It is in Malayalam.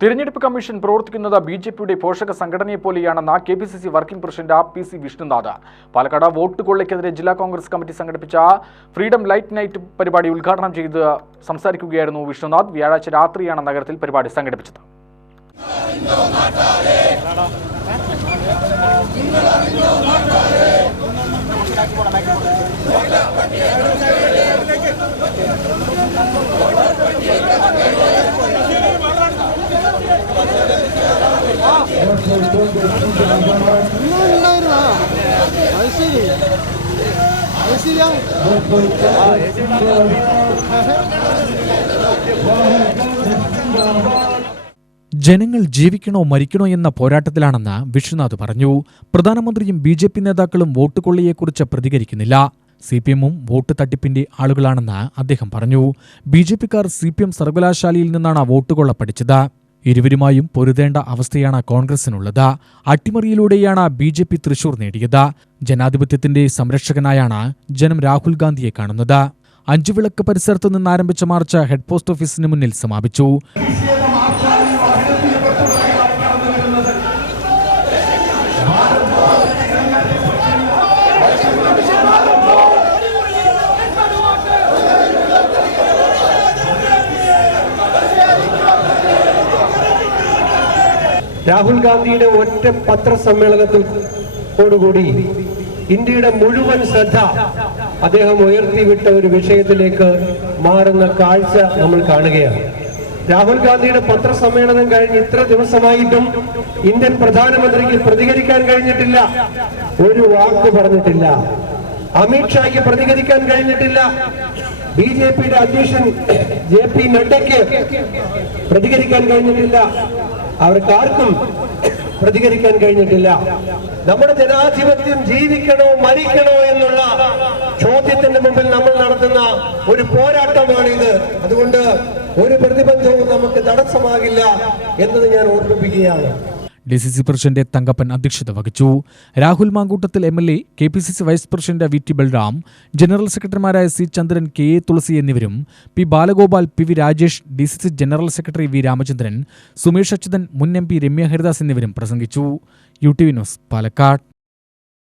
തിരഞ്ഞെടുപ്പ് കമ്മീഷൻ പ്രവർത്തിക്കുന്നത് ബി ജെ പിയുടെ പോഷക സംഘടനയെ പോലെയാണെന്ന് K P C C working president R P C Vishnunath. Palakkad vote കൊള്ളയ്ക്കെതിരെ ജില്ലാ കോൺഗ്രസ് കമ്മിറ്റി സംഘടിപ്പിച്ച ഫ്രീഡം ലൈറ്റ് നൈറ്റ് പരിപാടി ഉദ്ഘാടനം ചെയ്ത് സംസാരിക്കുകയായിരുന്നു വിഷ്ണുനാഥ്. വ്യാഴാഴ്ച രാത്രിയാണ് നഗരത്തിൽ പരിപാടി സംഘടിപ്പിച്ചത്. ജനങ്ങൾ ജീവിക്കണോ മരിക്കണോ എന്ന പോരാട്ടത്തിലാണെന്ന് വിഷ്ണുനാഥ് പറഞ്ഞു. പ്രധാനമന്ത്രിയും ബി ജെ പി നേതാക്കളും വോട്ട് കൊള്ളിയെക്കുറിച്ച് പ്രതികരിക്കുന്നില്ല. സി പി എമ്മും വോട്ട് തട്ടിപ്പിന്റെ ആളുകളാണെന്ന് അദ്ദേഹം പറഞ്ഞു. ബി ജെ പിക്കാർ സി പി എം സർവകലാശാലയിൽ നിന്നാണ് വോട്ട് കൊള്ള പഠിച്ചത് ഇരുവരുമായും പൊരുതേണ്ട അവസ്ഥയാണ് കോൺഗ്രസിനുള്ളത്. അട്ടിമറിയിലൂടെയാണ് ബി ജെ പി തൃശൂർ നേടിയത്. ജനാധിപത്യത്തിന്റെ സംരക്ഷകനായാണ് ജനം രാഹുൽ ഗാന്ധിയെ കാണുന്നത്. അഞ്ചുവിളക്ക് പരിസരത്തു നിന്നാരംഭിച്ച മാർച്ച് ഹെഡ് പോസ്റ്റ് ഓഫീസിന് മുന്നിൽ സമാപിച്ചു. രാഹുൽ ഗാന്ധിയുടെ ഒറ്റ പത്രസമ്മേളനത്തോടുകൂടി ഇന്ത്യയുടെ മുഴുവൻ ശ്രദ്ധ അദ്ദേഹം ഉയർത്തിവിട്ട ഒരു വിഷയത്തിലേക്ക് മാറുന്ന കാഴ്ച നമ്മൾ കാണുകയാണ്. രാഹുൽ ഗാന്ധിയുടെ പത്രസമ്മേളനം കഴിഞ്ഞ് ഇത്ര ദിവസമായിട്ടും ഇന്ത്യൻ പ്രധാനമന്ത്രിക്ക് പ്രതികരിക്കാൻ കഴിഞ്ഞിട്ടില്ല. ഒരു വാക്ക് പറഞ്ഞിട്ടില്ല. അമിത്ഷായ്ക്ക് പ്രതികരിക്കാൻ കഴിഞ്ഞിട്ടില്ല. ബി ജെ പിയുടെ അധ്യക്ഷൻ ജെ പി നഡ്ഡയ്ക്ക് പ്രതികരിക്കാൻ കഴിഞ്ഞിട്ടില്ല. അവർക്ക് ആർക്കും പ്രതികരിക്കാൻ കഴിഞ്ഞിട്ടില്ല. നമ്മുടെ ജനാധിപത്യം ജീവിക്കണോ മരിക്കണോ എന്നുള്ള ചോദ്യത്തിന്റെ മുമ്പിൽ നമ്മൾ നടത്തുന്ന ഒരു പോരാട്ടമാണിത്. അതുകൊണ്ട് ഒരു പ്രതിബന്ധവും നമുക്ക് തടസ്സമാകില്ല എന്നത് ഞാൻ ഓർമ്മിപ്പിക്കുകയാണ്. D C C president Thankappan അധ്യക്ഷത വഹിച്ചു. Rahul Mamkootathil M L A K P C C vice president V T Balram general സെക്രട്ടറിമാരായ C Chandran K A Thulasi എന്നിവരും P Balagopal P V Rajesh D C C general secretary V Ramachandran Sumesh Achuthan മുൻ എം പി രമ്യ ഹരിദാസ് എന്നിവരും പ്രസംഗിച്ചു. U T V news Palakkad.